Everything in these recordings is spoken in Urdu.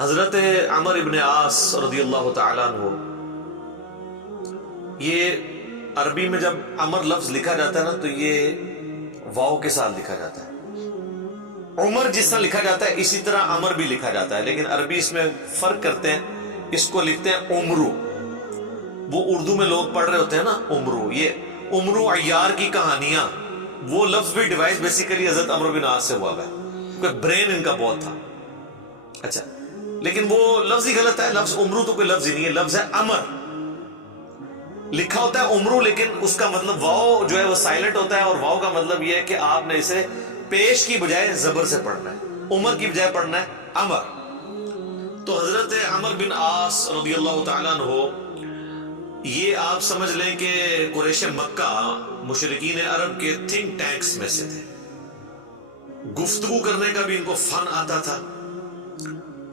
حضرت عمر ابن عاص رضی اللہ تعالیٰ عنہ، یہ عربی میں جب عمر لفظ لکھا جاتا ہے نا تو یہ واو کے ساتھ لکھا جاتا ہے۔ عمر جس طرح لکھا جاتا ہے اسی طرح عمر بھی لکھا جاتا ہے، لیکن عربی اس میں فرق کرتے ہیں، اس کو لکھتے ہیں عمرو۔ وہ اردو میں لوگ پڑھ رہے ہوتے ہیں نا عمرو، یہ عمرو عیار کی کہانیاں، وہ لفظ بھی ڈیوائس بیسیکلی حضرت عمر بن عاص سے ہوا ہے، کیونکہ برین ان کا بہت تھا۔ اچھا، لیکن وہ لفظ ہی غلط ہے، لفظ عمرو تو کوئی لفظ ہی نہیں ہے، لفظ ہے امر۔ لکھا ہوتا ہے عمرو لیکن اس کا مطلب واو جو ہے وہ سائلنٹ ہوتا ہے، اور واو کا مطلب یہ ہے کہ آپ نے اسے پیش کی بجائے زبر سے پڑھنا ہے، عمر کی بجائے پڑھنا ہے امر۔ تو حضرت عمر بن عاص رضی اللہ تعالیٰ عنہ، یہ آپ سمجھ لیں کہ قریش مکہ مشرکین عرب کے تھنک ٹینکس میں سے تھے۔ گفتگو کرنے کا بھی ان کو فن آتا تھا،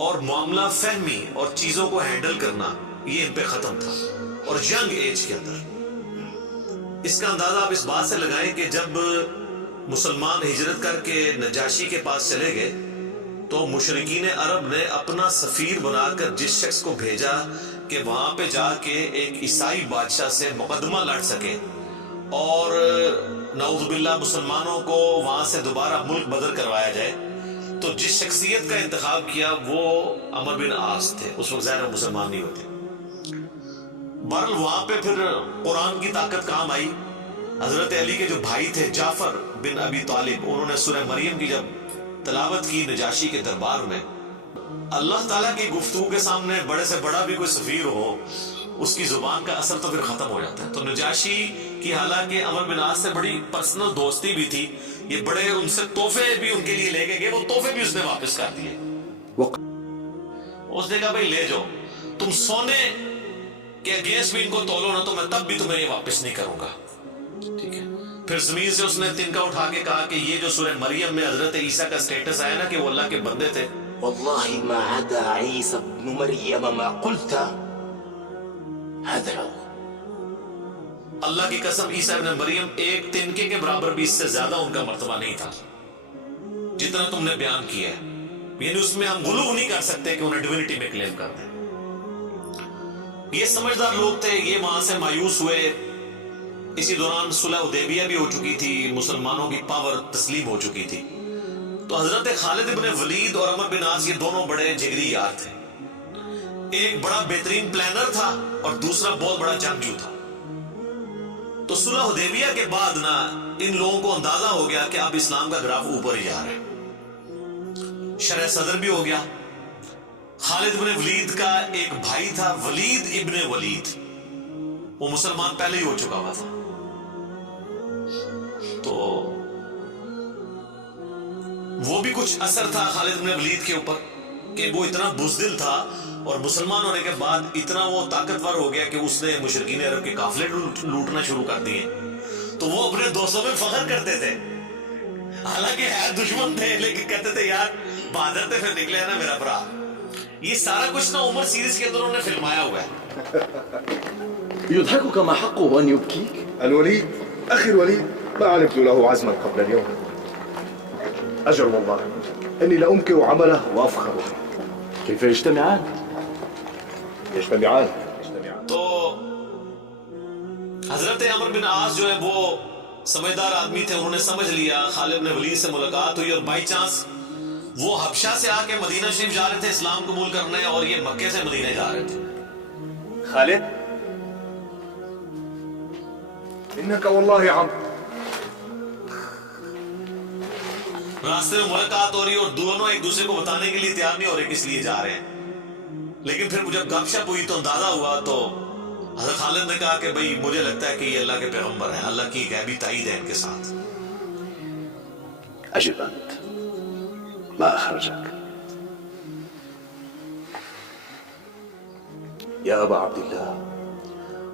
اور معاملہ فہمی اور چیزوں کو ہینڈل کرنا یہ ان پہ ختم تھا، اور ینگ ایج کے اندر۔ اس کا اندازہ آپ اس بات سے لگائیں کہ جب مسلمان ہجرت کر کے نجاشی کے پاس چلے گئے تو مشرکین عرب نے اپنا سفیر بنا کر جس شخص کو بھیجا کہ وہاں پہ جا کے ایک عیسائی بادشاہ سے مقدمہ لڑ سکے اور نعوذ باللہ مسلمانوں کو وہاں سے دوبارہ ملک بدر کروایا جائے، تو جس شخصیت کا انتخاب کیا وہ عمر بن عاص تھے۔ اس وقت ظاہر مسلمان نہیں ہوتے۔ بہرحال وہاں پہ پھر قرآن کی طاقت کام آئی۔ حضرت علی کے جو بھائی تھے جعفر بن ابی طالب، انہوں نے سورہ مریم کی جب تلاوت کی نجاشی کے دربار میں، اللہ تعالیٰ کی گفتگو کے سامنے بڑے سے بڑا بھی کوئی سفیر ہو، اس کی زبان کا اثر تو پھر ختم ہو جاتا ہے۔ تو نجاشی کی حالانکہ عمر بن عاص سے بڑی پرسنل دوستی بھی تھی، یہ بڑے ان سے تحفے بھی ان کے لیے لے کے گئے، وہ تحفے بھی اس نے واپس کر دیے۔ اس نے کہا بھائی لے جاؤ، تم سونے کے اگینسٹ بھی ان کو تولو نا تو میں تب بھی تمہیں یہ واپس نہیں کروں گا، ٹھیک ہے۔ پھر زمین سے اس نے تنکا اٹھا کے کہا کہ یہ جو سورہ مریم میں حضرت عیسیٰ کا سٹیٹس آیا نا کہ وہ اللہ کے بندے تھے، والله ما عدا عيسى ابن مريم ما قلت هذا له۔ اللہ کی قسم عیسیٰ ابن مریم ایک تنکے کے برابر بھی اس سے زیادہ ان کا مرتبہ نہیں تھا جتنا تم نے بیان کیا ہے، یعنی اس میں ہم غلو نہیں کر سکتے کہ انہیں ڈیوینٹی میں کلیم کر دیں۔ یہ سمجھدار لوگ تھے، یہ وہاں سے مایوس ہوئے۔ اسی دوران صلح حدیبیہ بھی ہو چکی تھی، مسلمانوں کی پاور تسلیم ہو چکی تھی۔ تو حضرت خالد ابن ولید اور عمر بن عاص یہ دونوں بڑے جگری یار تھے۔ ایک بڑا بہترین پلانر تھا اور دوسرا بہت بڑا جنگجو تھا۔ تو صلح حدیبیہ کے بعد نا ان لوگوں کو اندازہ ہو گیا کہ اب اسلام کا گراف اوپر ہی جا رہا ہے، شرح صدر بھی ہو گیا۔ خالد ابن ولید کا ایک بھائی تھا ولید ابن ولید، وہ مسلمان پہلے ہی ہو چکا ہوا تھا۔ تو وہ بھی کچھ اثر تھا خالد بن ولید کے اوپر کہ وہ اتنا بزدل تھا، اور مسلمان ہونے کے بعد اتنا وہ طاقتور ہو گیا کہ اس نے مشرکین عرب کے قافلے لوٹنا شروع کر دیے۔ تو وہ اپنے دوستوں میں فخر کرتے تھے، حالانکہ ہے دشمن تھے لیکن کہتے تھے یار بہادر تھے، پھر نکلے نا میرا برا۔ یہ سارا کچھ نا عمر سیریز کے اندر انہوں نے فلمایا ہوا ہے۔ يضحكك ما حقه أن يبكيك؟ الوليد أخي الوليد ما علمت له عزما قبل اليوم. أجل والله إني لأنكر عمله وأفخر به. كيف يجتمعان؟ يجتمعان. تو حضرت عمر بن عاص جو ہے وہ سمجھدار آدمی تھے، انہوں نے سمجھ لیا خالد بن ولید سے ملاقات ہوئی، اور بائی چانس وہ حبشہ سے آ کے مدینہ شریف جا رہے تھے اسلام قبول کرنے، اور یہ مکے سے مدینہ جا رہے تھے۔ خالد إنك والله عم. راستے میں ملاقات ہو رہی اور دونوں ایک دوسرے کو بتانے کے لیے تیار نہیں ہو رہے کس لیے جا رہے ہیں، لیکن پھر جب گپ شپ ہوئی تو اندازہ ہوا، تو حضرت خالد نے کہا کہ بھئی مجھے لگتا ہے کہ یہ اللہ کے پیغمبر ہیں، اللہ کی غیبی تائید ہے ان کے ساتھ۔ أجب أنت، ما أخرجك؟ يا أبا عبد الله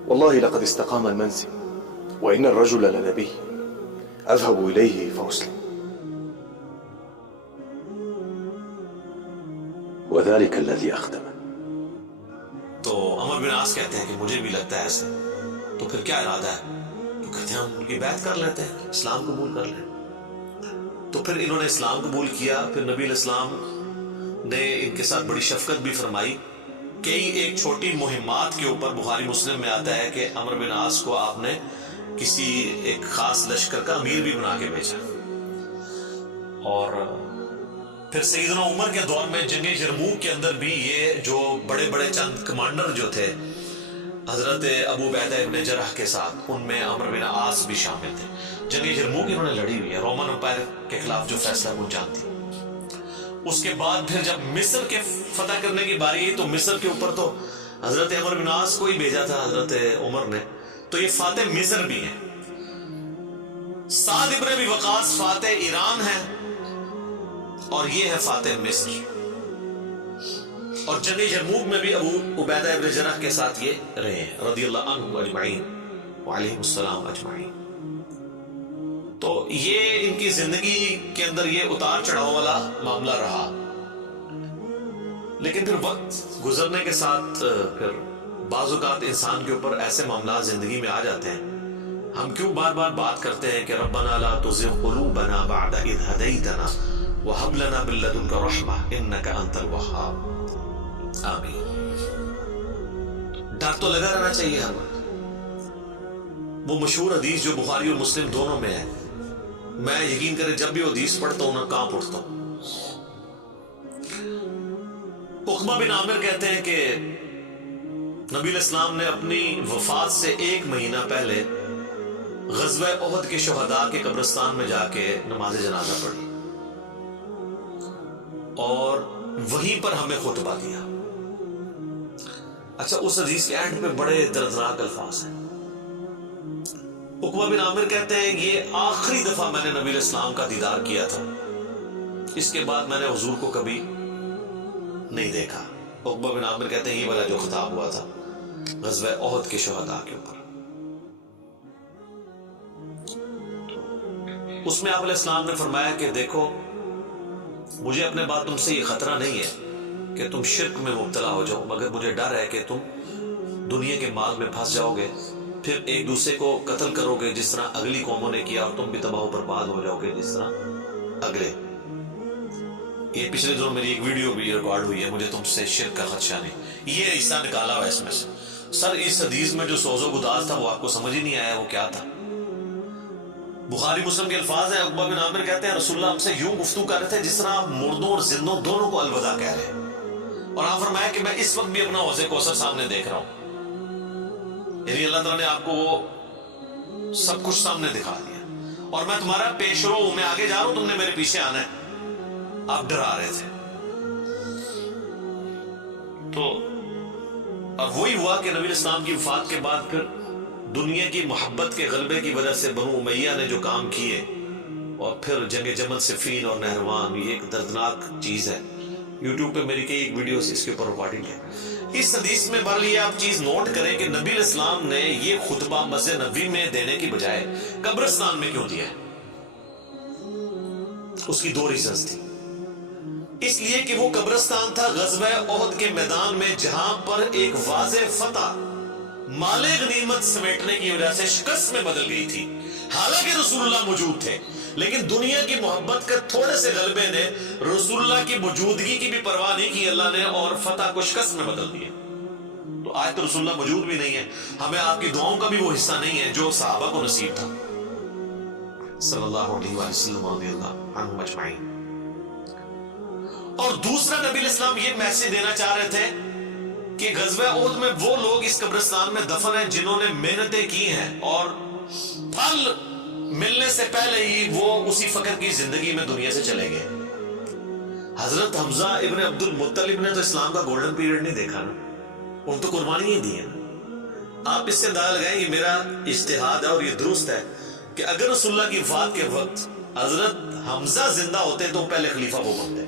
والله لقد استقام المنزل وإن الرجل لنبي أذهب إليه فأسلم. وذلك الذي أخدمه. تو عمر بن عاص کہتے ہیں کہ مجھے بھی لگتا ہے ایسے، تو پھر کیا ارادہ ہے؟ تو کہتے ہیں ہم ان کی بیعت کر لیتے ہیں، اسلام قبول کر لیں۔ تو پھر انہوں نے اسلام قبول کیا۔ پھر نبی علیہ السلام نے ان کے ساتھ بڑی شفقت بھی فرمائی. کئی ایک چھوٹی مہمات کے اوپر بخاری مسلم میں آتا ہے کہ عمرو بن عاص کو آپ نے کسی ایک خاص لشکر کا امیر بھی بنا کے بھیجا. اور پھر سیدنا عمر کے دور میں جنگ یرموک کے اندر بھی یہ جو بڑے بڑے چند کمانڈر جو تھے حضرت ابو عبیدہ ابن جرح کے ساتھ، ان میں عمرو بن عاص بھی شامل تھے. جنگ یرموک انہوں نے لڑی ہوئی ہے، رومن امپائر کے خلاف جو فیصلہ کن جانتی. اس کے بعد پھر جب مصر کے فتح کرنے کی باری آئی تو مصر کے اوپر تو حضرت عمرو بن عاص کو ہی بھیجا تھا حضرت عمر نے. تو یہ فاتح مصر بھی ہیں. سعد ابن ابی وقاص فاتح ایران ہے اور یہ ہے فاتح مصر. اور جنگ یرموک میں بھی ابو عبیدہ ابن جرح کے ساتھ یہ رہے ہیں رضی اللہ عنہ اجمعین وعلیہم السلام اجمعین. تو یہ ان کی زندگی کے اندر یہ اتار چڑھاؤ والا معاملہ رہا. لیکن پھر وقت گزرنے کے ساتھ پھر بعض اوقات انسان کے اوپر ایسے معاملات زندگی میں آ جاتے ہیں. ہم کیوں بار بار بات کرتے ہیں کہ ربنا لا تزغ قلوبنا بعد اذ ہدیتنا وہب لنا من لدنک رحمہ انک انت الوہاب. آمین. ڈر تو لگا رہنا چاہیے ہر وقت. وہ مشہور حدیث جو بخاری اور مسلم دونوں میں ہے، میں یقین کرے جب بھی وہ حدیث پڑھتا ہوں نہ کانپ اٹھتا ہوں. عقبہ بن عامر کہتے ہیں کہ نبی علیہ السلام نے اپنی وفات سے 1 مہینہ پہلے غزوہ احد کے شہداء کے قبرستان میں جا کے نماز جنازہ پڑھی اور وہیں پر ہمیں خطبہ دیا. اچھا، اس حدیث کے اینڈ پہ بڑے دردناک الفاظ ہیں. عقبہ بن عامر کہتے ہیں یہ آخری دفعہ میں نے نبی علیہ السلام کا دیدار کیا تھا، اس کے بعد میں نے حضور کو کبھی نہیں دیکھا. عقبہ بن عامر کہتے ہیں یہ والا جو خطاب ہوا تھا غزوہ احد کے شہداء کے اوپر، اس میں آپ علیہ السلام نے فرمایا کہ دیکھو مجھے اپنے بعد تم سے یہ خطرہ نہیں ہے کہ تم شرک میں مبتلا ہو جاؤ، مگر مجھے ڈر ہے کہ تم دنیا کے مال میں پھنس جاؤ گے، پھر ایک دوسرے کو قتل کرو گے جس طرح اگلی قوموں نے کیا، اور تم بھی تباہ و برباد ہو جاؤ گے جس طرح اگلے. یہ پچھلے دنوں میری ایک ویڈیو بھی ریکارڈ ہوئی ہے، مجھے تم سے شرک کا خدشہ نہیں، یہ حصہ نکالا ہوا ہے اس میں سے. سر اس حدیث میں جو سوز و گداز تھا وہ آپ کو سمجھ ہی نہیں آیا وہ کیا تھا. بخاری مسلم کے الفاظ ہیں. عقبہ بن عامر کہتے ہیں رسول اللہ ہم سے یوں گفتگو کر رہے تھے جس طرح آپ مردوں اور زندوں دونوں کو الوداع کہہ رہے ہیں، اور آپ فرمایا کہ میں اس وقت بھی اپنا حوض کوثر سامنے دیکھ رہا ہوں. یعنی اللہ تعالیٰ نے آپ کو وہ سب کچھ سامنے دکھا دیا، اور میں تمہارا پیش رو ہوں، میں آگے جا رہا ہوں، تم نے میرے پیچھے آنا ہے. آپ ڈرا رہے تھے. تو اب وہی ہوا کہ نبی اسلام کی وفات کے بعد پھر دنیا کی محبت کے غلبے کی وجہ سے بنو امیہ نے جو کام کیے، اور پھر جنگ جمل صفین اور نہروان، یہ ایک دردناک چیز ہے. یوٹیوب پہ میری کئی ایک ویڈیوز اس کے اوپر ریکارڈنگ ہے. اس حدیث میں بہرحال یہ آپ چیز نوٹ کریں کہ نبی علیہ السلام نے یہ خطبہ مسجد نبوی میں دینے کی بجائے قبرستان میں کیوں دیا ہے؟ اس کی 2 ریزنز تھی. اس لیے کہ وہ قبرستان تھا غزوہ احد کے میدان میں، جہاں پر ایک واضح فتح مال غنیمت سمیٹنے کی وجہ سے شکست میں بدل گئی تھی. حالانکہ رسول اللہ موجود تھے، لیکن دنیا کی محبت کا تھوڑے سے غلبے نے رسول اللہ کی موجودگی کی بھی پرواہ نہیں کی اللہ نے، اور فتح کو شکست میں بدل دیا. تو آج تو رسول اللہ موجود بھی نہیں ہے، ہمیں آپ کی دعاؤں کا بھی وہ حصہ نہیں ہے جو صحابہ کو نصیب تھا صلی اللہ علیہ وسلم رضی اللہ عنہم اجمعین. اور دوسرا نبی علیہ السلام یہ میسج دینا چاہ رہے تھے کہ غزوہ احد میں وہ لوگ اس قبرستان میں دفن ہیں جنہوں نے محنتیں کی ہیں، اور پھل ملنے سے پہلے ہی وہ اسی فقر کی زندگی میں دنیا سے چلے گئے. حضرت حمزہ ابن عبد المطلب نے تو اسلام کا گولڈن پیریڈ نہیں دیکھا نا، ان تو قربانی ہی دی ہے نا. آپ اس سے اندازہ لگائیں، یہ میرا اجتہاد ہے اور یہ درست ہے کہ اگر رسول اللہ کی وفات کے وقت حضرت حمزہ زندہ ہوتے تو پہلے خلیفہ وہ بنتے،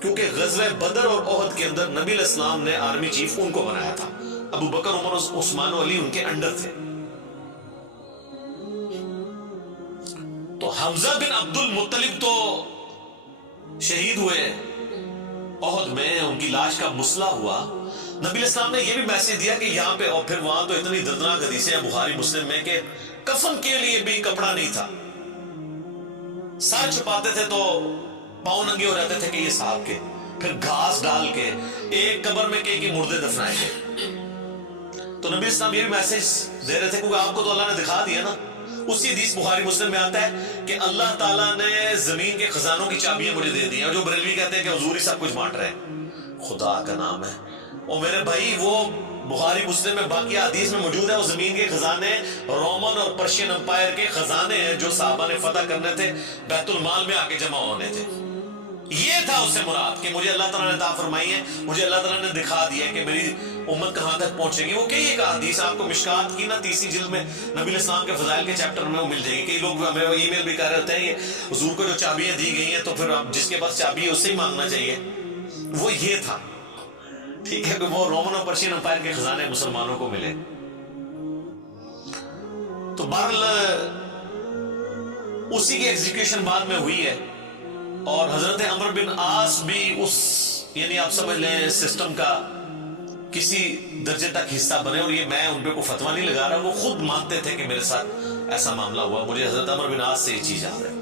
کیونکہ غزوہ بدر اور احد کے اندر نبی علیہ السلام نے آرمی چیف ان کو بنایا تھا. ابو بکر، عمر، عثمان و علی ان کے انڈر تھے. تو حمزہ بن عبد المطلب تو شہید ہوئے احد میں، ان کی لاش کا مسئلہ ہوا. نبی علیہ السلام نے یہ بھی میسج دیا کہ یہاں پہ، اور پھر وہاں تو اتنی دردناک حدیثیں ہیں بخاری مسلم میں کہ کفن کے لیے بھی کپڑا نہیں تھا، سر چھپاتے تھے تو پاؤں ننگے ہو جاتے تھے کہ یہ صاحب کے. پھر گھاس ڈال کے ایک قبر میں کئی مردے دفنائے گئے. تو نبی اسلام یہ بھی میسج دے رہے تھے کیونکہ آپ کو تو اللہ نے دکھا دیا نا. اسی حدیث بخاری مسلم میں آتا ہے کہ اللہ تعالیٰ نے زمین کے خزانوں کی چابیاں مجھے دے دی ہیں. اور جو بریلوی کہتے ہیں کہ حضور ہی سب کچھ بانٹ رہے ہیں، خدا کا نام ہے. اور میرے بھائی وہ بخاری مسلم میں باقی حدیث میں موجود ہے، وہ زمین کے خزانے رومن اور پرشین امپائر کے خزانے ہیں جو صحابہ نے فتح کرنے تھے، بیت المال میں آ کے جمع ہونے تھے. یہ تھا اس سے مراد کہ مجھے اللہ تعالیٰ نے عطا فرمائی ہے، مجھے اللہ تعالیٰ نے دکھا دیا کہ میری امت کہاں تک پہنچے گی. وہ کئی ایک حدیث آپ کو مشکات کی نا 30 جلد میں نبی علیہ السلام کے فضائل کے چیپٹر میں وہ مل جائے گی. کئی لوگ ہمیں ای میل بھی کر رہے ہوتے ہیں یہ حضور کو جو چابیاں دی گئی ہیں تو پھر اب جس کے پاس چابی ہے اس سے ہی مانگنا چاہیے. وہ یہ تھا، ٹھیک ہے، کہ وہ رومن اور پرشین امپائر کے خزانے مسلمانوں کو ملے. تو بہرحال اسی کی ایگزیکیوشن بعد میں ہوئی ہے. اور حضرت عمر بن عاص بھی اس، یعنی آپ سمجھ لیں سسٹم کا کسی درجے تک حصہ بنے. اور یہ میں ان پہ کوئی فتویٰ نہیں لگا رہا، وہ خود مانتے تھے کہ میرے ساتھ ایسا معاملہ ہوا. مجھے حضرت عمر بن عاص سے یہ چیز یاد ہے.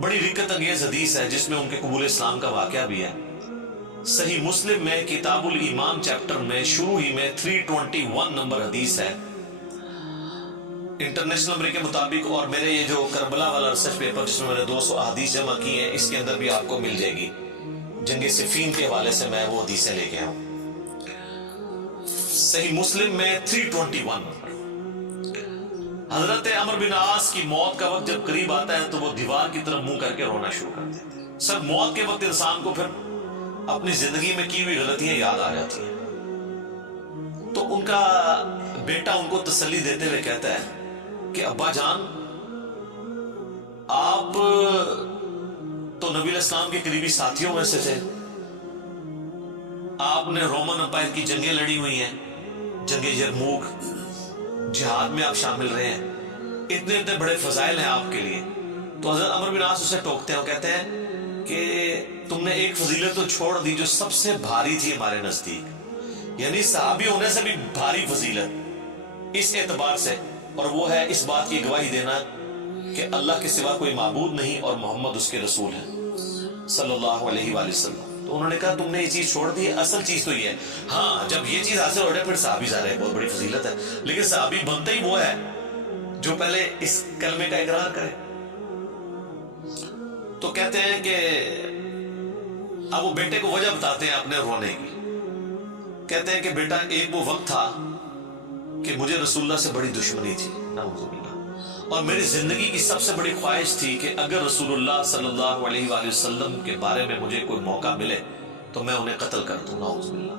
بڑی رکت انگیز حدیث ہے جس میں ان کے قبول اسلام کا واقعہ بھی ہے. صحیح مسلم میں کتاب الایمان چیپٹر میں شروع ہی میں 321 نمبر حدیث ہے انٹرنیشنل نمبر کے مطابق. اور میرے یہ جو کربلا والا ریسرچ پیپر جس میں میں نے 200 احادیث جمع کی ہیں، اس کے اندر بھی آپ کو مل جائے گی. جنگ صفین کے حوالے سے میں وہ حدیثیں لے کے آؤں. صحیح مسلم میں 321 نمبر. حضرت عمر بن عاص کی موت کا وقت جب قریب آتا ہے تو وہ دیوار کی طرف منہ کر کے رونا شروع کر دیتے ہیں. سب موت کے وقت انسان کو پھر اپنی زندگی میں کی ہوئی غلطیاں یاد آ جاتی ہیں. تو ان کا بیٹا ان کو تسلی دیتے ہوئے کہتا ہے کہ ابا جان، آپ تو نبی علیہ السلام کے قریبی ساتھیوں میں سے تھے، آپ نے رومن امپائر کی جنگیں لڑی ہوئی ہیں، جنگ یرموک، جہاد میں آپ شامل رہے ہیں، اتنے اتنے بڑے فضائل ہیں آپ کے لیے. تو حضرت عمر بن عاص اسے ٹوکتے ہیں، وہ کہتے ہیں کہ تم نے ایک فضیلت تو چھوڑ دی جو سب سے بھاری تھی ہمارے نزدیک، یعنی صحابی ہونے سے بھی بھاری فضیلت اس اعتبار سے، اور وہ ہے اس بات کی گواہی دینا کہ اللہ کے سوا کوئی معبود نہیں اور محمد اس کے رسول ہیں صلی اللہ علیہ وآلہ وسلم. تو انہوں نے کہا تم نے یہ چیز چھوڑ دی ہے، اصل چیز تو یہ ہے. ہاں جب یہ چیز حاصل ہو جائے پھر صحابی ظاہر ہے بہت بڑی فضیلت ہے، لیکن صحابی بنتا ہی وہ ہے جو پہلے اس کلمے کا اقرار کرے. تو کہتے ہیں کہ اب وہ بیٹے کو وجہ بتاتے ہیں اپنے رونے کی. کہتے ہیں کہ بیٹا ایک وہ وقت تھا کہ مجھے رسول اللہ سے بڑی دشمنی تھی، نعوذ باللہ، اور میری زندگی کی سب سے بڑی خواہش تھی کہ اگر رسول اللہ صلی اللہ علیہ وآلہ وسلم کے بارے میں مجھے کوئی موقع ملے تو میں انہیں قتل کر دوں، نعوذ باللہ.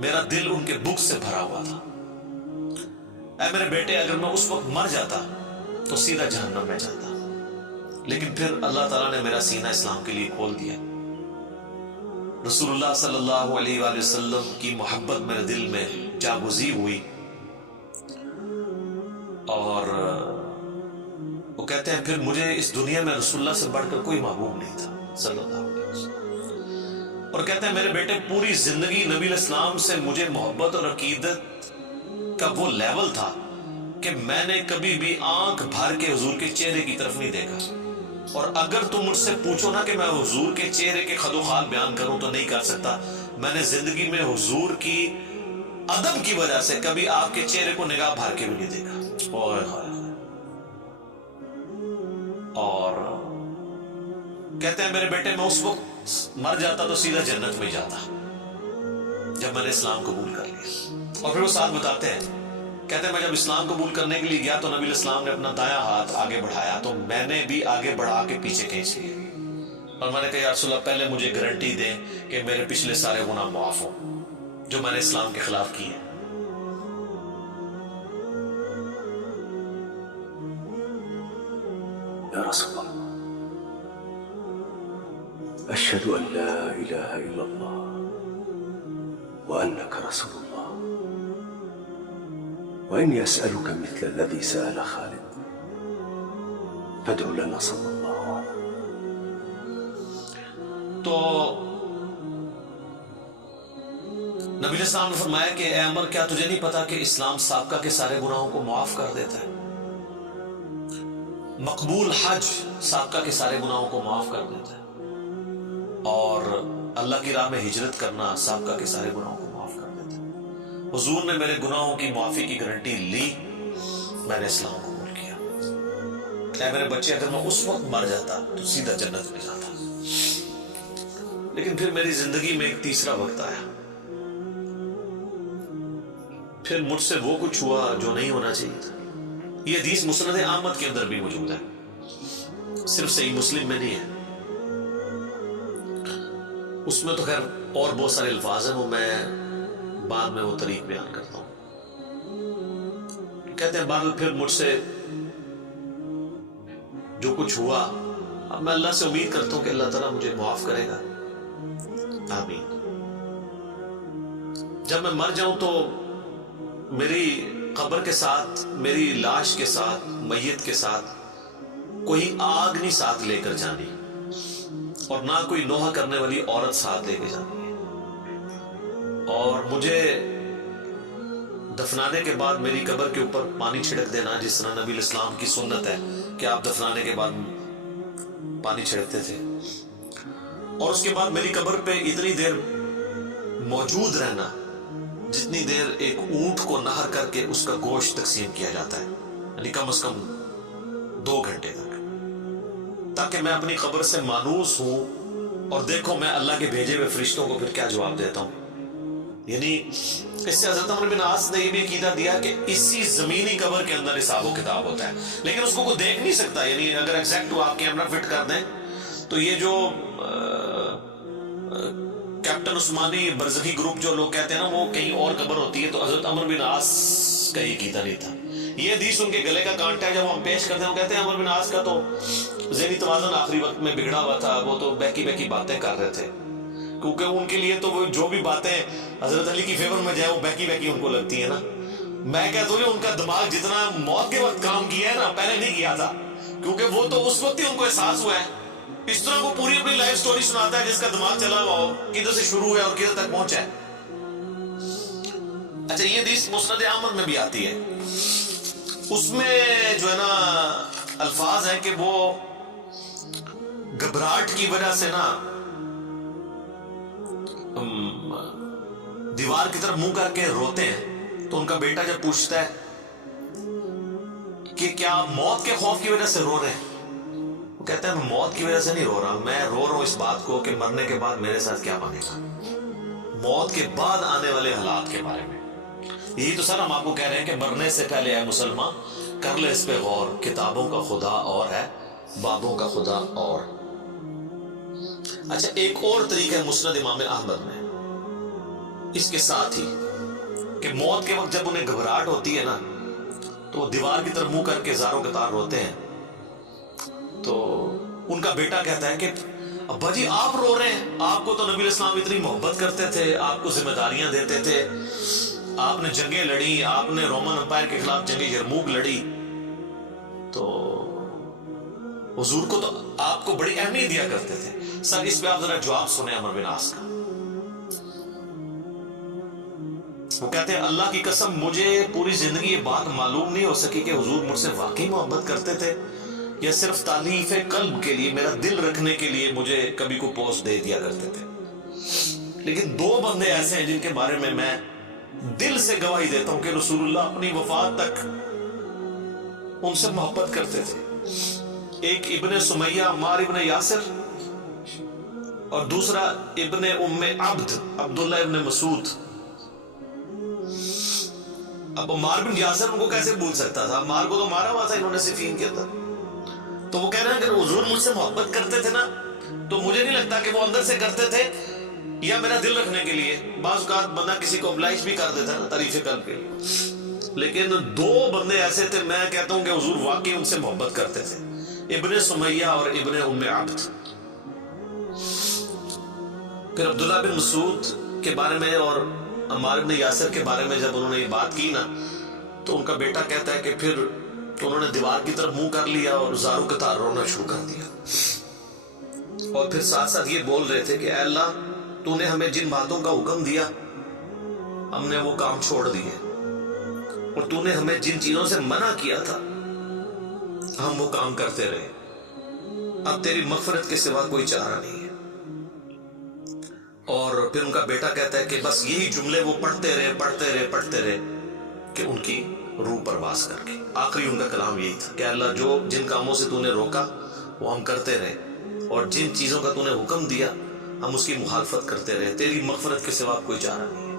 میرا دل ان کے بغض سے بھرا ہوا تھا. اے میرے بیٹے، اگر میں اس وقت مر جاتا تو سیدھا جہنم میں جاتا، لیکن پھر اللہ تعالیٰ نے میرا سینہ اسلام کے لیے کھول دیا. رسول اللہ صلی اللہ علیہ وآلہ وسلم کی محبت میرے دل میں جاگزی ہوئی. اور وہ کہتے ہیں پھر مجھے اس دنیا میں رسول اللہ سے بڑھ کر کوئی محبوب نہیں تھا صلی اللہ علیہ وسلم. اور کہتے ہیں میرے بیٹے پوری زندگی نبی علیہ السلام سے مجھے محبت اور عقیدت کا وہ لیول تھا کہ میں نے کبھی بھی آنکھ بھر کے حضور کے چہرے کی طرف نہیں دیکھا. اور اگر تم مجھ سے پوچھو نا کہ میں حضور کے چہرے کے خد و خال بیان کروں تو نہیں کر سکتا. میں نے زندگی میں حضور کی ادب کی وجہ سے کبھی آپ کے چہرے کو نگاہ بھر کے بھی نہیں دیکھا. اور کہتے ہیں میرے بیٹے میں اس وقت مر جاتا تو سیدھا جنت میں جاتا جب میں نے اسلام قبول کر لیا. اور پھر وہ ساتھ بتاتے ہیں، کہتے ہیں میں جب اسلام قبول کرنے کے لیے گیا تو نبی علیہ السلام نے اپنا دایاں ہاتھ آگے بڑھایا تو میں نے بھی آگے بڑھا کے پیچھے کھینچ لیا. اور میں نے کہا یا رسول اللہ پہلے مجھے گارنٹی دیں کہ میرے پچھلے سارے گناہ معاف ہوں جو میں نے اسلام کے خلاف کیے. يا رسول الله، أشهد أن لا إله إلا الله وأنك رسول الله، وإني أسألك مثل الذي سأل خالد فادع لنا صلى الله عليه وسلم. تو نبی علیہ السلام نے فرمایا کہ اے عمر کیا تجھے نہیں پتا کہ اسلام سابقہ کے سارے گناہوں کو معاف کر دیتا ہے؟ مقبول حج سابقہ کے سارے گناہوں کو معاف کر دیتا ہے. اور اللہ کی راہ میں ہجرت کرنا سابقہ کے سارے گناہوں کو معاف کر دیتا ہے۔ حضور نے میرے گناہوں کی معافی کی گارنٹی لی، میں نے اسلام قبول کیا۔ اے میرے بچے، اگر میں اس وقت مر جاتا تو سیدھا جنت میں جاتا، لیکن پھر میری زندگی میں ایک تیسرا وقت آیا، پھر مجھ سے وہ کچھ ہوا جو نہیں ہونا چاہیے تھا۔ یہ حدیث مسند احمد کے اندر بھی موجود ہے، صرف صحیح مسلم میں نہیں ہے۔ اس میں تو خیر اور بہت سارے الفاظ ہیں، وہ میں بعد میں وہ طریق بیان کرتا ہوں۔ کہتے ہیں بہرحال پھر مجھ سے جو کچھ ہوا، اب میں اللہ سے امید کرتا ہوں کہ اللہ تعالیٰ مجھے معاف کرے گا، آمین۔ جب میں مر جاؤں تو میری قبر کے ساتھ، میری لاش کے ساتھ، میت کے ساتھ کوئی آگ نہیں ساتھ لے کر جانی، اور نہ کوئی نوحہ کرنے والی عورت ساتھ لے کے جانی ہے، اور مجھے دفنانے کے بعد میری قبر کے اوپر پانی چھڑک دینا، جس طرح نبی الاسلام کی سنت ہے کہ آپ دفنانے کے بعد پانی چھڑکتے تھے، اور اس کے بعد میری قبر پہ اتنی دیر موجود رہنا جتنی دیر ایک اونٹ کو نہر کر کے اس کا گوشت تقسیم کیا جاتا ہے، یعنی کم از کم 2 گھنٹے تک، تاکہ میں اپنی قبر سے مانوس ہوں اور دیکھو میں اللہ کے بھیجے ہوئے فرشتوں کو پھر کیا جواب دیتا ہوں۔ یعنی اس سے حضرت عمرو بن عاص نے یہ بھی عقیدہ دیا کہ اسی زمینی قبر کے اندر حساب و کتاب ہوتا ہے، لیکن اس کو کوئی دیکھ نہیں سکتا۔ یعنی اگر ایگزیکٹ وہ آپ کیمرہ فٹ کر دیں تو یہ جو کیپٹن عثمانی برزخی گروپ جو لوگ کہتے ہیں نا وہ کہیں اور قبر ہوتی ہے، تو حضرت عمرو بن عاص کا یہ عقیدہ نہیں تھا۔ یہ حدیث ان کے گلے کا کانٹا ہے، جب ہم پیش کرتے ہیں وہ کہتے ہیں عمرو بن عاص کا تو ذہنی توازن آخری وقت میں بگڑا ہوا تھا، وہ تو بہکی باتیں کر رہے تھے، کیونکہ ان کے لیے تو وہ جو بھی باتیں حضرت علی کی فیور میں جائے وہ بہکی ان کو لگتی ہے نا۔ میں کہتا ہوں ان کا دماغ جتنا موت کے وقت کام کیا ہے نا پہلے نہیں کیا تھا، کیونکہ وہ تو اس وقت ہی ان کو احساس ہوا ہے۔ اس طرح وہ پوری اپنی لائف سٹوری سناتا ہے جس کا دماغ چلا ہوا ہو، کدھر سے شروع ہوا ہے اور کدھر تک پہنچا ہے۔ اچھا، یہ حدیث مسند احمد میں بھی آتی ہے، اس میں جو ہے نا الفاظ ہیں کہ وہ گھبراہٹ کی وجہ سے نا دیوار کی طرف منہ کر کے روتے ہیں، تو ان کا بیٹا جب پوچھتا ہے کہ کیا موت کے خوف کی وجہ سے رو رہے ہیں، وہ کہتا ہے میں موت کی وجہ سے نہیں رو رہا، میں رو رہا ہوں اس بات کو کہ مرنے کے بعد میرے ساتھ کیا بنے گا، موت کے بعد آنے والے حالات کے بارے میں۔ یہی تو سر ہم آپ کو کہہ رہے ہیں کہ مرنے سے پہلے اے مسلمان کر لے اس پہ غور، کتابوں کا خدا اور ہے، بابوں کا خدا اور۔ اچھا، ایک اور طریقہ ہے مسند امام احمد میں اس کے ساتھ ہی کہ موت کے وقت جب انہیں گھبراہٹ ہوتی ہے نا تو وہ دیوار کی طرف منہ کر کے زاروں قطار روتے ہیں، تو ان کا بیٹا کہتا ہے کہ ابا جی آپ رو رہے ہیں، آپ کو تو نبی الاسلام اتنی محبت کرتے تھے، آپ کو ذمہ داریاں دیتے تھے، آپ نے جنگیں لڑی، آپ نے رومن امپائر کے خلاف جنگ یرموک لڑی، تو حضور کو تو آپ کو بڑی اہمیت دیا کرتے تھے۔ سر اس پہ آپ ذرا جواب سنیں عمرو بن عاص کا۔ وہ کہتے ہیں اللہ کی قسم مجھے پوری زندگی یہ بات معلوم نہیں ہو سکی کہ حضور مجھ سے واقعی محبت کرتے تھے یا صرف تعلیف قلب کے لیے، میرا دل رکھنے کے لیے مجھے کبھی کو پوسٹ دے دیا کرتے تھے۔ لیکن 2 بندے ایسے ہیں جن کے بارے میں دل سے گواہی دیتا ہوں کہ رسول اللہ اپنی وفات تک ان سے محبت کرتے تھے۔ ایک ابن سمیہ عمار ابن یاسر، اور دوسرا ابن ام عبد عبداللہ ابن مسعود۔ اب عمار بن یاسر ان کو کیسے بھول سکتا تھا، عمار کو تو مارا ہوا تھا انہوں نے، صفین کیا تھا۔ تو وہ کہہ رہے ہیں کہ حضور مجھ سے محبت کرتے تھے نا، تو مجھے نہیں لگتا کہ وہ اندر سے کرتے تھے یا میرا دل رکھنے کے لیے، بعض اوقات بندہ کسی کو ابلائش بھی کر دیتا ہے نا تعریف قلب کے لیے، لیکن 2 بندے ایسے تھے میں کہتا ہوں کہ حضور واقعی ان سے محبت کرتے تھے، ابن سمیہ اور ابن ام عبد۔ پھر عبداللہ بن مسعود کے بارے میں اور عمار بن یاسر کے بارے میں جب انہوں نے یہ بات کی نا تو ان کا بیٹا کہتا ہے کہ پھر انہوں نے دیوار کی طرف منہ کر لیا اور زاروں قطار رونا شروع کر دیا، اور پھر ساتھ ساتھ یہ بول رہے تھے کہ اے اللہ تو نے ہمیں جن باتوں کا حکم دیا ہم نے وہ کام چھوڑ دیے، اور تو نے ہمیں جن چیزوں سے منع کیا تھا ہم وہ کام کرتے رہے، اب تیری مغفرت کے سوا کوئی چارہ نہیں ہے۔ اور پھر ان کا بیٹا کہتا ہے کہ بس یہی جملے وہ پڑھتے رہے کہ ان کی روح پرواز کر گئی. آخری ان کا کلام یہی تھا کہ اللہ جو جن کاموں سے تو نے روکا وہ ہم کرتے رہے، اور جن چیزوں کا تو نے حکم دیا ہم اس کی مخالفت کرتے رہے، تیری مغفرت کے سوا کوئی چارہ نہیں ہے.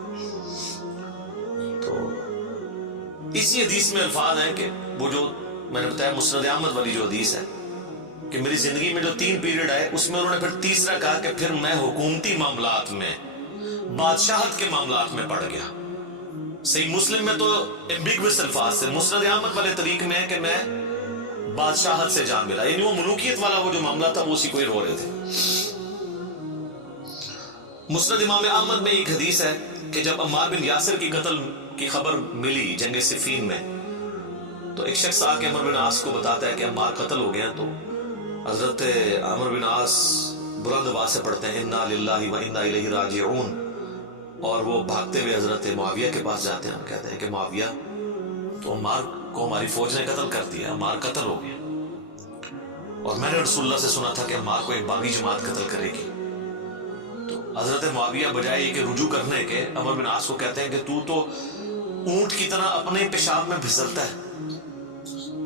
تو اسی حدیث میں الفاظ ہیں کہ وہ جو میں نے بتایا مسند احمد والی جو حدیث ہے کہ میری زندگی میں جو 3 پیریڈ آئے اس میں انہوں نے پھر تیسرا کہا کہ پھر میں حکومتی معاملات میں، بادشاہت کے معاملات میں پڑ گیا. صحیح مسلم میں تو ایمبیگوس الفاظ سے، مسند احمد والے طریق میں ہے کہ میں بادشاہت سے جان ملا، یعنی وہ ملوکیت والا وہ جو معاملہ تھا وہ اسی کو ہی رو رہے تھے. مسند امام احمد میں ایک حدیث ہے کہ جب عمار بن یاسر کی قتل کی خبر ملی جنگ صفین میں، تو ایک شخص آ کے عمر بن عاص کو بتاتا ہے کہ عمار قتل ہو گیا. تو حضرت عمر بن عاص بلند آواز سے پڑھتے ہیں انا للہ و انا الیہ راجعون، اور وہ بھاگتے ہوئے حضرت معاویہ کے پاس جاتے ہیں. ہم کہتے ہیں کہ معاویہ تو عمار کو ہماری فوج نے قتل کر دیا، عمار قتل ہو گیا، اور میں نے رسول اللہ سے سنا تھا کہ عمار کو ایک باغی جماعت قتل کرے گی. تو حضرت معاویہ بجائے یہ کہ رجوع کرنے کے عمر بن عاص کو کہتے ہیں کہ تو اونٹ کی طرح اپنے پیشاب میں پھسلتا ہے،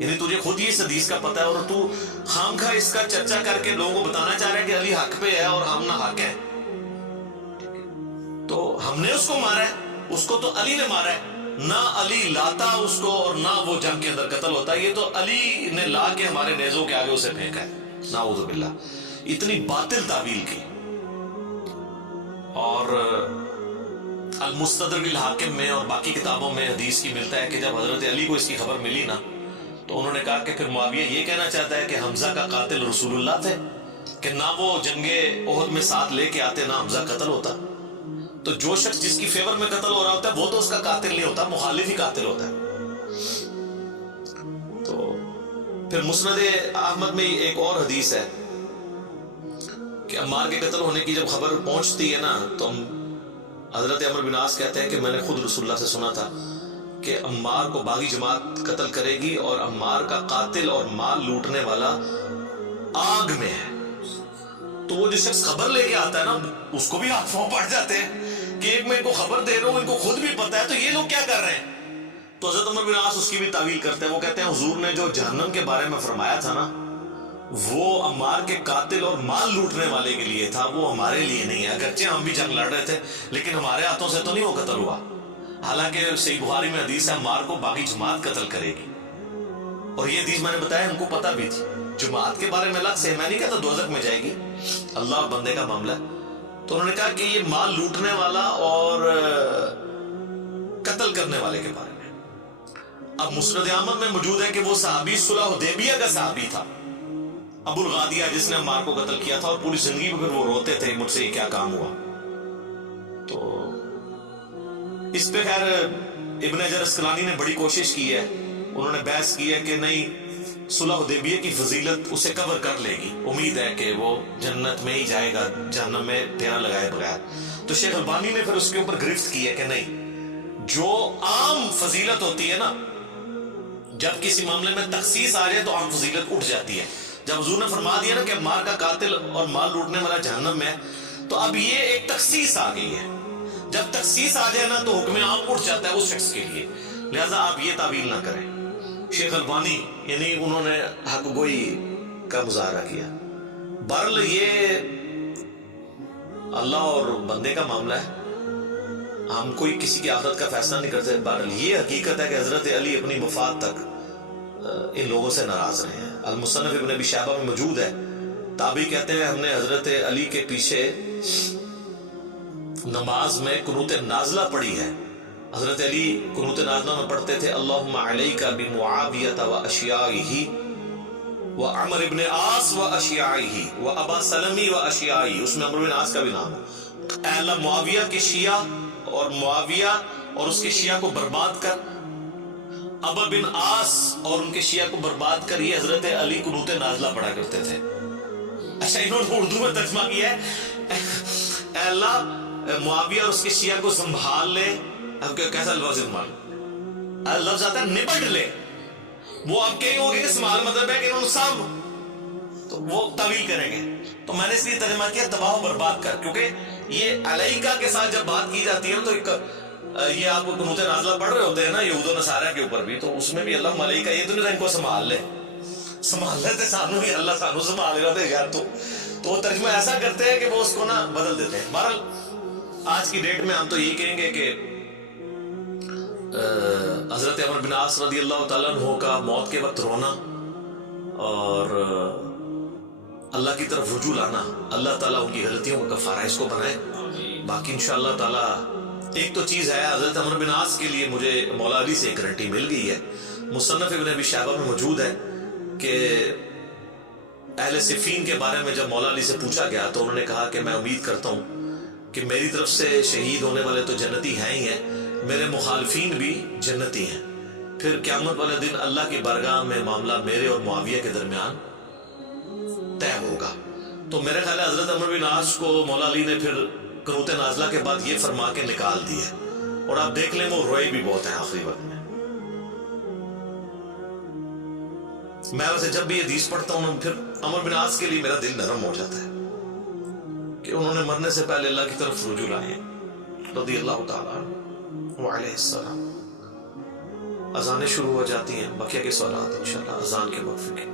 یعنی تجھے خود یہ اس حدیث کا پتہ ہے اور تو خام خواہ اس کا چرچا کر کے لوگوں کو بتانا چاہ رہا ہے کہ علی حق پہ ہے اور ہم نہ حق ہیں. تو ہم نے اس کو مارا ہے، اس کو تو علی نے مارا ہے، نہ علی لاتا اس کو اور نہ وہ جنگ کے اندر قتل ہوتا، یہ تو علی نے لا کے ہمارے نیزوں کے آگے اسے پھینکا ہے. نعوذ باللہ، اتنی باطل تعویل کی. اور المستدرک الحاکم میں اور باقی کتابوں میں حدیث کی ملتا ہے کہ جب حضرت علی کو اس کی خبر ملی نا تو انہوں نے کہا کہ پھر معاویہ یہ کہنا چاہتا ہے کہ حمزہ کا قاتل رسول اللہ تھے، کہ نہ وہ جنگ احد میں ساتھ لے کے آتے نہ حمزہ قتل ہوتا. تو جو شخص جس کی فیور میں قتل ہو رہا ہوتا ہے وہ تو اس کا قاتل نہیں ہوتا، مخالف ہی قاتل ہوتا ہے. تو پھر مسند احمد میں ایک اور حدیث ہے کہ عمار کے قتل ہونے کی جب خبر پہنچتی ہے نا تو حضرت عمر بن عاص کہتے ہیں کہ میں نے خود رسول اللہ سے سنا تھا کہ عمار کو باغی جماعت قتل کرے گی اور عمار کا قاتل اور مال لوٹنے والا آگ میں ہے. تو وہ جو شخص خبر لے کے آتا ہے نا اس کو بھی ہاتھ پاؤں پڑ جاتے ہیں کہ ایک میں ان کو خبر دے رہا ہوں، ان کو خود بھی پتا ہے، تو یہ لوگ کیا کر رہے ہیں. تو حضرت عمر بن عاص اس کی بھی تعویل کرتے ہیں. وہ کہتے ہیں حضور نے جو جہنم کے بارے میں فرمایا تھا نا وہ عمار کے قاتل اور مال لوٹنے والے کے لیے تھا، وہ ہمارے لیے نہیں ہے. اگرچہ ہم بھی جنگ لڑ رہے تھے لیکن ہمارے ہاتھوں سے تو نہیں وہ قتل ہوا. حالانکہ صحیح بخاری میں حدیث ہے عمار کو باغی جماعت قتل کرے گی، اور یہ حدیث میں نے بتایا ان کو پتہ بھی تھی. جماعت کے بارے میں الگ سے میں نہیں کہتا دوزخ میں جائے گی، اللہ اور بندے کا معاملہ. تو انہوں نے کہا کہ یہ مال لوٹنے والا اور قتل کرنے والے کے بارے میں. اب مسند احمد میں موجود ہے کہ وہ صحابی صلح حدیبیہ کا صحابی تھا، ابو الغادیہ، جس نے عمار کو قتل کیا تھا، اور پوری زندگی میں پھر وہ روتے تھے مجھ سے یہ کیا کام ہوا. تو اس پہ خیر ابن حجر اسقلانی نے بڑی کوشش کی ہے، انہوں نے بحث کی ہے کہ نہیں صلح حدیبیہ کی فضیلت اسے کور کر لے گی، امید ہے کہ وہ جنت میں ہی جائے گا جہنم میں ٹھیرا لگائے بغیر. تو شیخ البانی نے پھر اس کے اوپر گرفت کی ہے کہ نہیں، جو عام فضیلت ہوتی ہے نا جب کسی معاملے میں تخصیص آ جائے تو عام فضیلت اٹھ جاتی ہے. جب حضور نے فرما دیا نا کہ عمار کا قاتل اور مال لوٹنے والا جہنم میں، تو اب یہ ایک تخصیص آ گئی ہے. جب تخصیص آ جائے نا تو حکم عام اٹھ جاتا ہے اس شخص کے لیے، لہذا آپ یہ تعویل نہ کریں. شیخ البانی یعنی انہوں نے حق گوئی کا مظاہرہ کیا. بہرحال یہ اللہ اور بندے کا معاملہ ہے، ہم کوئی کسی کی آخرت کا فیصلہ نہیں کرتے. بہرحال یہ حقیقت ہے کہ حضرت علی اپنی وفات تک ان لوگوں سے ناراض رہے ہیں. المصنف ابن ابی شیبہ میں موجود ہے، تابعی کہتے ہیں ہم نے حضرت علی کے پیچھے نماز میں قنوت نازلہ پڑھی ہے. حضرت علی قنوت نازلہ میں پڑھتے تھے اللہم علیک بمعاویہ و اشیائہ و عمر ابن عاص و اشیائہ و ابا سلمی و اشیائہ. اس میں عمر بن عاص کا بھی نام ہے. اے اللہ معاویہ کے شیعہ اور معاویہ اور اس کے شیعہ کو برباد کر، ابا بن عاص اور ان کے شیعہ کو برباد کر. یہ حضرت علی قنوت نازلہ پڑھا کرتے تھے. اچھا انہوں نے اردو میں ترجمہ کیا ہے اے اللہ معاویہ اور اس کے شیعہ کو سنبھال لے. اب کیسا لفظ استعمال، لفظ آتا ہے نپٹ لے. وہ اب کہیں ہوگے کہ سنبھال مطلب ہے کہ انہوں سب، تو وہ تعویل کریں گے. تو میں نے اس لیے ترجمہ کیا تباہ و برباد کر، کیونکہ یہ علیکا کے ساتھ جب بات کی جاتی ہے نا تو یہ آپ کو قنوت نازلہ پڑھ رہے ہوتے ہیں نا یہود و نصارہ کے اوپر بھی، تو اس میں بھی اللہ علیکا یہ تو نہیں ان کو سنبھال لیتے سانو بھی اللہ سانو سنبھال رہا تھے یار، تو وہ ترجمہ ایسا کرتے ہیں کہ وہ اس کو نا بدل دیتے ہیں۔ بہرحال آج کی ڈیٹ میں ہم تو یہی کہیں گے کہ حضرت عمر بن عاص رضی اللہ تعالیٰ عنہ کا موت کے وقت رونا اور اللہ کی طرف رجوع لانا، اللہ تعالیٰ ان کی غلطیوں کا کفارہ اس کو بنائے۔ باقی انشاءاللہ تعالیٰ ایک تو چیز ہے، حضرت عمر بن عاص کے لیے مجھے مولا علی سے ایک گارنٹی مل گئی ہے، مصنف ابن ابی شیبہ میں موجود ہے کہ اہل صفین کے بارے میں جب مولا علی سے پوچھا گیا تو انہوں نے کہا کہ میں امید کرتا ہوں کہ میری طرف سے شہید ہونے والے تو جنتی ہیں ہی ہیں، میرے مخالفین بھی جنتی ہیں، پھر قیامت والے دن اللہ کی بارگاہ میں معاملہ میرے اور معاویہ کے درمیان طے ہوگا۔ تو میرے خیال ہے حضرت عمر بن عاص کو مولا علی نے پھر قنوت نازلہ کے بعد یہ فرما کے نکال دیا، اور آپ دیکھ لیں وہ روئے بھی بہت ہیں آخری وقت میں۔ میں ویسے جب بھی حدیث پڑھتا ہوں پھر عمر بن عاص کے لیے میرا دل نرم ہو جاتا ہے کہ انہوں نے مرنے سے پہلے اللہ کی طرف رجوع لائے رضی اللہ تعالیٰ وعلیہ السلام۔ اذانیں شروع ہو جاتی ہیں، بقیہ کے سوالات انشاءاللہ اذان کے وقفے کے